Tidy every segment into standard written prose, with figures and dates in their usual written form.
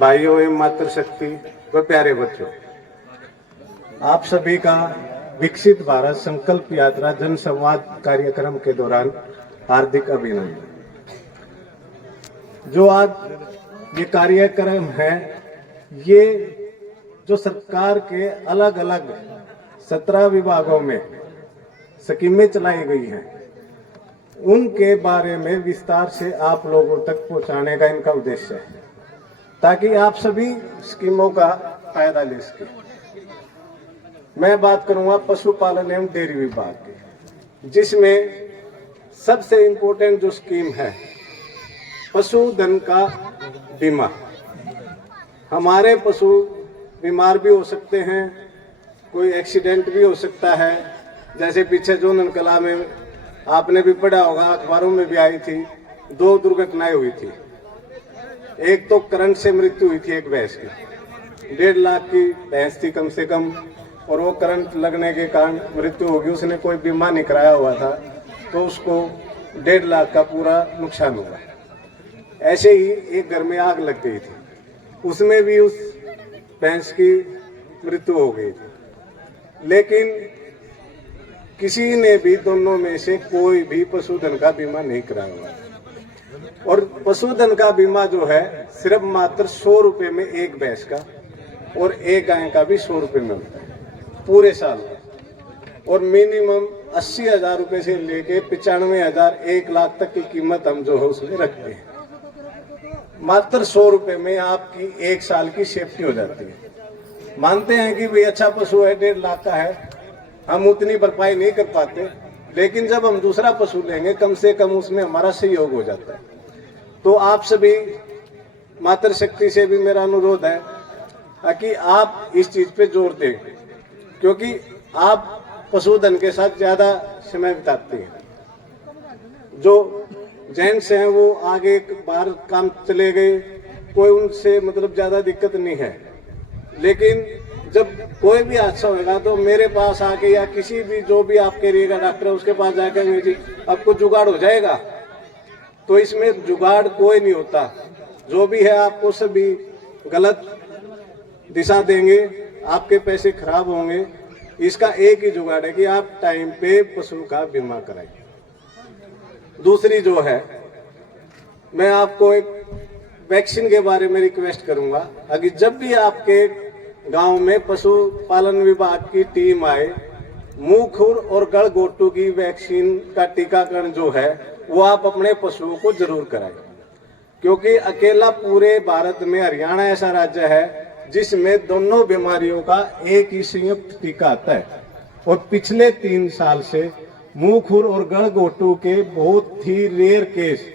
भाइयों एवं मातृशक्ति व प्यारे बच्चों, आप सभी का विकसित भारत संकल्प यात्रा जन संवाद कार्यक्रम के दौरान हार्दिक अभिनंदन। जो आज ये कार्यक्रम है, ये जो सरकार के अलग अलग 17 विभागों में स्कीमें चलाई गई हैं, उनके बारे में विस्तार से आप लोगों तक पहुंचाने का इनका उद्देश्य है, ताकि आप सभी स्कीमों का फायदा ले सके। मैं बात करूंगा पशुपालन एवं डेयरी विभाग की, जिसमें सबसे इम्पोर्टेंट जो स्कीम है पशुधन का बीमा। हमारे पशु बीमार भी हो सकते हैं, कोई एक्सीडेंट भी हो सकता है। जैसे पीछे जो ननकला में आपने भी पढ़ा होगा, अखबारों में भी आई थी, 2 दुर्घटनाएं हुई थी। एक तो करंट से मृत्यु हुई थी एक भैंस की, 1.5 लाख की भैंस थी कम से कम, और वो करंट लगने के कारण मृत्यु होगी। उसने कोई बीमा नहीं कराया हुआ था, तो उसको 1.5 लाख का पूरा नुकसान हुआ। ऐसे ही एक घर में आग लग गई थी, उसमें भी उस भैंस की मृत्यु हो गई थी। लेकिन किसी ने भी दोनों में से कोई भी पशुधन का बीमा नहीं कराया हुआ। और पशुधन का बीमा जो है सिर्फ मात्र 100 रुपए में एक भैंस का, और एक गाय का भी 100 रुपए में होता है पूरे साल का। और मिनिमम 80,000 रुपए से लेके 95,000 1 लाख तक की कीमत हम जो है उसमें रखते हैं। मात्र 100 रुपए में आपकी 1 साल की सेफ्टी हो जाती है। मानते हैं कि भाई अच्छा पशु है, 1.5 लाख का है, हम उतनी भरपाई नहीं कर पाते, लेकिन जब हम दूसरा पशु लेंगे कम से कम उसमें हमारा सहयोग हो जाता है। तो आप सभी मातृशक्ति से भी मेरा अनुरोध है कि आप इस चीज पे जोर दें, क्योंकि आप पशुधन के साथ ज्यादा समय बिताते हैं। जो जेंट्स हैं वो आगे बाहर काम चले गए, कोई उनसे मतलब ज्यादा दिक्कत नहीं है। लेकिन जब कोई भी हादसा होगा तो मेरे पास आके या किसी भी जो भी आप करिएगा डॉक्टर उसके पास जाकर जी आपको जुगाड़ हो जाएगा, तो इसमें जुगाड़ कोई नहीं होता। जो भी है आपको सभी गलत दिशा देंगे, आपके पैसे खराब होंगे। इसका एक ही जुगाड़ है कि आप टाइम पे पशु का बीमा कराएं। दूसरी जो है, मैं आपको एक वैक्सीन के बारे में रिक्वेस्ट करूंगा। अगर जब भी आपके गांव में पशुपालन विभाग की टीम आए, मुंह खुर और गलघोटू की वैक्सीन का टीकाकरण जो है वो आप अपने पशुओं को जरूर कराएं, क्योंकि अकेला पूरे भारत में हरियाणा ऐसा राज्य है जिसमें दोनों बीमारियों का एक ही संयुक्त टीका आता है। और पिछले 3 साल से मुंह खुर और गलघोटू के बहुत ही रेयर केस,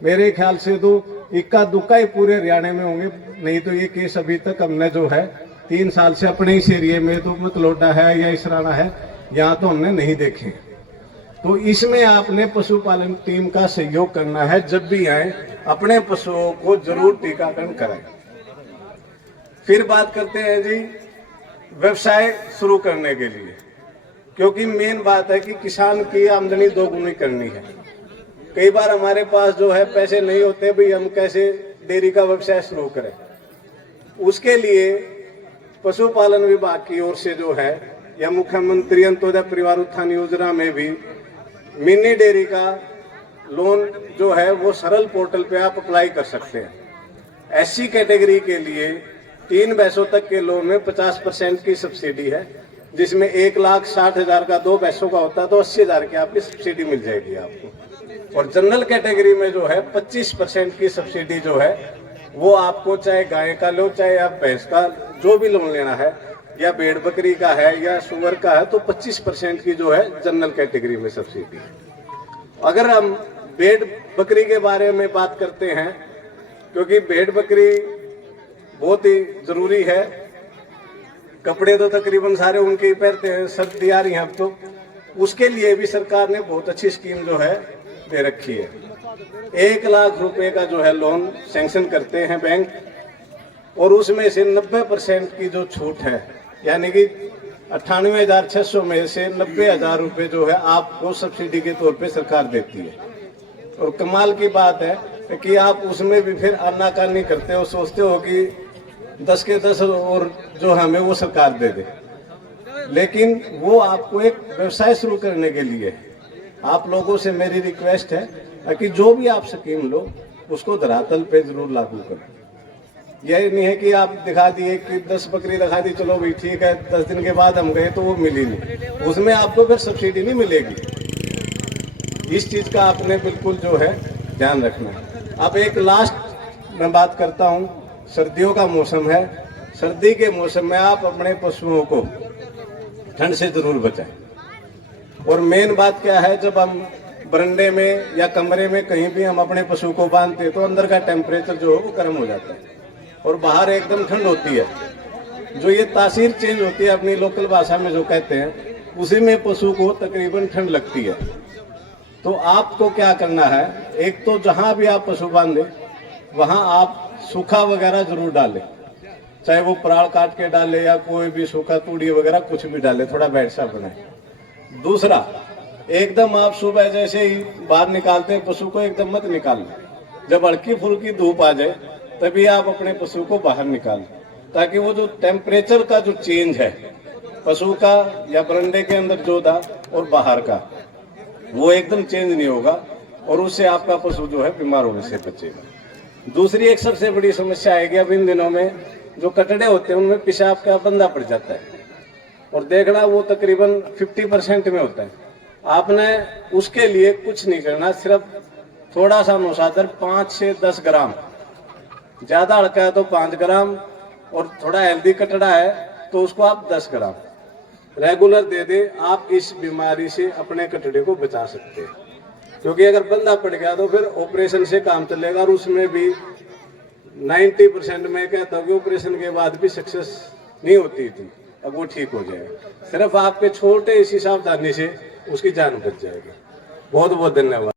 मेरे ख्याल से तो इक्का दुक्का ही पूरे हरियाणा में होंगे, नहीं तो ये केस अभी तक हमने जो है 3 साल से अपने इस एरिए में, तो मतलोडा है या इसराना है, यहाँ तो हमने नहीं देखे। तो इसमें आपने पशुपालन टीम का सहयोग करना है। जब भी आए अपने पशुओं को जरूर टीकाकरण कराएं। फिर बात करते हैं जी व्यवसाय शुरू करने के लिए, क्योंकि मेन बात है कि किसान की आमदनी दोगुनी करनी है। कई बार हमारे पास जो है पैसे नहीं होते, भाई हम कैसे डेयरी का व्यवसाय शुरू करें। उसके लिए पशुपालन विभाग की ओर से जो है, या मुख्यमंत्री अंत्योदय परिवार उत्थान योजना में भी मिनी डेयरी का लोन जो है वो सरल पोर्टल पे आप अप्लाई कर सकते हैं। एससी कैटेगरी के लिए 3 भैंसों तक के लोन में 50% की सब्सिडी है, जिसमें 1,60,000 का 2 भैंसों का होता है तो 80,000 की आपकी सब्सिडी मिल जाएगी आपको। और जनरल कैटेगरी में जो है 25% की सब्सिडी जो है वो आपको, चाहे गाय का लो चाहे आप भैंस का जो भी लोन लेना है, या भेड़ बकरी का है या सुअर का है, तो 25% की जो है जनरल कैटेगरी में सब्सिडी है। अगर हम भेड़ बकरी के बारे में बात करते हैं, क्योंकि भेड़ बकरी बहुत ही जरूरी है, कपड़े तो तकरीबन सारे उनके ही पहनते हैं, सर्दी आ रही है अब तो, उसके लिए भी सरकार ने बहुत अच्छी स्कीम जो है दे रखी है। 1 लाख रुपए का जो है लोन सैंक्शन करते हैं बैंक, और उसमें से 90% की जो छूट है, यानी कि 98,600 में से 90,000 रुपए जो है आपको सब्सिडी के तौर पे सरकार देती है। और कमाल की बात है कि आप उसमें भी फिर आनाकानी करते हो, सोचते हो कि 10 के 10 और जो हमें वो सरकार दे दे, लेकिन वो आपको एक व्यवसाय शुरू करने के लिए। आप लोगों से मेरी रिक्वेस्ट है कि जो भी आप स्कीम लो उसको धरातल पे जरूर लागू करो। यही नहीं है कि आप दिखा दिए कि 10 बकरी दिखा दी, चलो भाई ठीक है, 10 दिन के बाद हम गए तो वो मिली नहीं, उसमें आपको फिर सब्सिडी नहीं मिलेगी। इस चीज का आपने बिल्कुल जो है ध्यान रखना है। अब एक लास्ट मैं बात करता हूँ, सर्दियों का मौसम है, सर्दी के मौसम में आप अपने पशुओं को ठंड से जरूर बचाएं। और मेन बात क्या है, जब हम बरंडे में या कमरे में कहीं भी हम अपने पशु को बांधते हैं तो अंदर का टेम्परेचर जो है वो गर्म हो जाता है और बाहर एकदम ठंड होती है। जो ये तासीर चेंज होती है अपनी लोकल भाषा में जो कहते हैं, उसी में पशु को तकरीबन ठंड लगती है। तो आपको क्या करना है, एक तो जहां भी आप पशु बांधे वहां आप सूखा वगैरह जरूर डालें, चाहे वो पराल काट के डाले या कोई भी सूखा तूड़ी वगैरह कुछ भी डाले, थोड़ा बेड सा बनाए। दूसरा, एकदम आप सुबह जैसे ही बाहर निकालते हैं पशु को एकदम मत निकालें, जब हल्की फुल्की धूप आ जाए तभी आप अपने पशु को बाहर निकालें, ताकि वो जो टेम्परेचर का जो चेंज है पशु का या बरंडे के अंदर जो था और बाहर का, वो एकदम चेंज नहीं होगा और उससे आपका पशु जो है बीमार होने से बचेगा। दूसरी एक सबसे बड़ी समस्या आएगी, अब इन दिनों में जो कटड़े होते हैं उनमें पेशाब का बंदा पड़ जाता है और देखना वो तकरीबन 50% में होता है। आपने उसके लिए कुछ नहीं करना, सिर्फ थोड़ा सा नौशादर 5 से 10 ग्राम, ज्यादा हल्का है तो 5 ग्राम और थोड़ा हेल्दी कटड़ा है तो उसको आप 10 ग्राम रेगुलर दे दे, आप इस बीमारी से अपने कटड़े को बचा सकते हैं। क्योंकि अगर बंदा पड़ गया तो फिर ऑपरेशन से काम चलेगा और उसमें भी 90% में कहता हूँ कि ऑपरेशन के बाद भी सक्सेस नहीं होती थी, अब वो ठीक हो जाएगा। सिर्फ आपके छोटे इसी सावधानी से उसकी जान बच जाएगी। बहुत बहुत धन्यवाद।